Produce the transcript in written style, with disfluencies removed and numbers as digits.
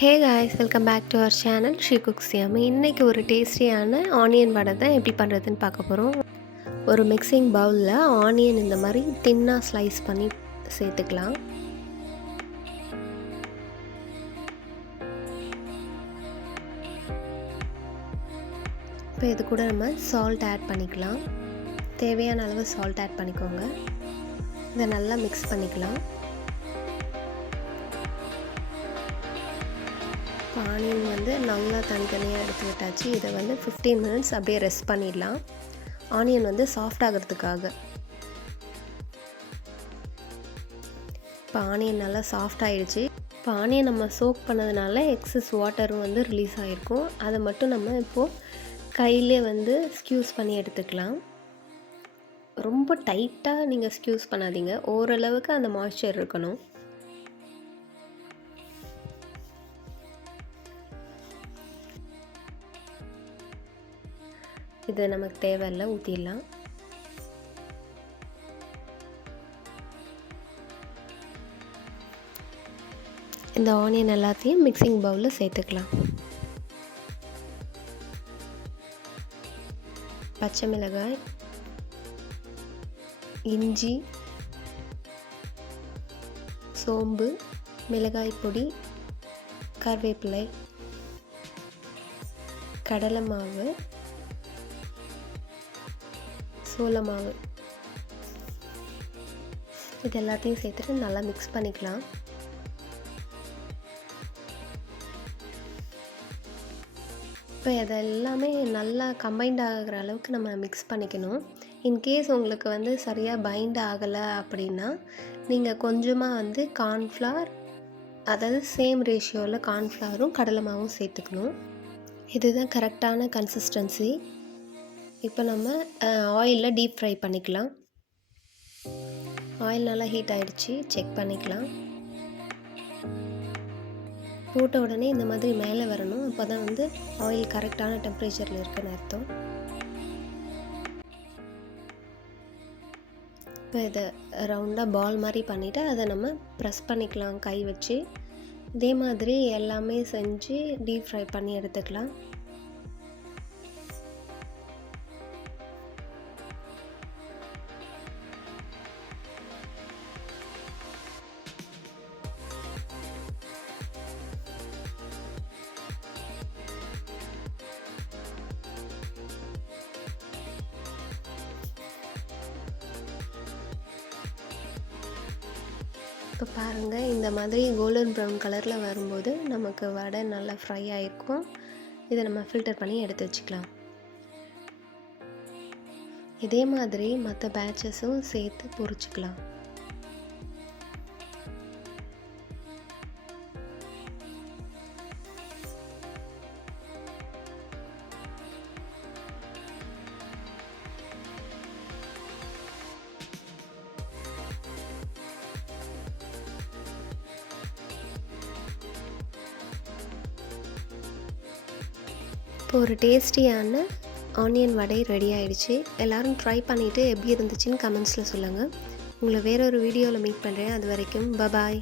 Hey guys, welcome back to our channel Sri cooks yummy. இன்றைக்கி ஒரு டேஸ்டியான ஆனியன் வடை தான் எப்படி பண்ணுறதுன்னு பார்க்க போகிறோம். ஒரு மிக்சிங் பவுலில் ஆனியன் இந்த மாதிரி தின்னாக ஸ்லைஸ் பண்ணி சேர்த்துக்கலாம். இப்போ இது கூட நம்ம சால்ட் ஆட் பண்ணிக்கலாம். தேவையான அளவு சால்ட் ஆட் பண்ணிக்கோங்க. இதை நல்லா மிக்ஸ் பண்ணிக்கலாம். ஆனியன் வந்து நல்லா தனித்தனியாக எடுத்து விட்டாச்சு. இதை வந்து 15 மினிட்ஸ் அப்படியே ரெஸ்ட் பண்ணிடலாம். ஆனியன் வந்து சாஃப்ட் ஆகிறதுக்காக. இப்போ ஆனியன் நல்லா சாஃப்ட் ஆகிடுச்சு. இப்போ ஆனியன் நம்ம சோக் பண்ணதுனால எக்ஸஸ் வாட்டரும் வந்து ரிலீஸ் ஆகிருக்கும். அதை மட்டும் நம்ம இப்போது கையிலே வந்து ஸ்க்யூஸ் பண்ணி எடுத்துக்கலாம். ரொம்ப டைட்டாக நீங்கள் ஸ்க்யூஸ் பண்ணாதீங்க, ஓரளவுக்கு அந்த மாய்ஸ்சர் இருக்கணும். இது நமக்கு தேவையில்லை, ஊற்றிடலாம். இந்த ஆனியன் எல்லாத்தையும் மிக்சிங் பவுலில் சேர்த்துக்கலாம். பச்சை மிளகாய், இஞ்சி, சோம்பு, மிளகாய் பொடி, கருவேப்பிலை, கடலை மாவு, சோள மாவு, இது எல்லாத்தையும் சேர்த்துட்டு நல்லா மிக்ஸ் பண்ணிக்கலாம். இப்போ இதெல்லாமே நல்லா கம்பைண்ட் ஆகிற அளவுக்கு நம்ம மிக்ஸ் பண்ணிக்கணும். இன்கேஸ் உங்களுக்கு வந்து சரியாக பைண்ட் ஆகலை அப்படின்னா நீங்கள் கொஞ்சமாக வந்து கார்ன்ஃப்ளவர், அதாவது சேம் ரேஷியோவில் கார்ன்ஃப்ளவரும் கடலை மாவும் சேர்த்துக்கணும். இதுதான் கரெக்டான கன்சிஸ்டன்சி. இப்போ நம்ம ஆயிலில் டீப் ஃப்ரை பண்ணிக்கலாம். ஆயில் நல்லா ஹீட் ஆகிடுச்சு, செக் பண்ணிக்கலாம். போட்ட உடனே இந்த மாதிரி மேலே வரணும். அப்போ தான் வந்து ஆயில் கரெக்டான டெம்பரேச்சரில் இருக்குன்னு அர்த்தம். இப்போ இதை ரவுண்டாக பால் மாதிரி பண்ணிவிட்டு அதை நம்ம ப்ரெஸ் பண்ணிக்கலாம் கை வச்சு. இதே மாதிரி எல்லாமே செஞ்சு டீப் ஃப்ரை பண்ணி எடுத்துக்கலாம். இப்போ பாருங்கள், இந்த மாதிரி கோல்டன் ப்ரௌன் கலரில் வரும்போது நமக்கு வடை நல்லா ஃப்ரை ஆகிருக்கும். இதை நம்ம ஃபில்டர் பண்ணி எடுத்து வச்சுக்கலாம். இதே மாதிரி மற்ற பேட்சஸும் சேர்த்து பொரிச்சுக்கலாம். இப்போ ஒரு டேஸ்டியான ஆனியன் வடை ரெடி ஆகிடுச்சு. எல்லோரும் ட்ரை பண்ணிவிட்டு எப்படி இருந்துச்சுன்னு கமெண்ட்ஸில் சொல்லுங்கள். உங்களை வேறொரு வீடியோவில் மீட் பண்ணுறேன். அது வரைக்கும் பபாய்.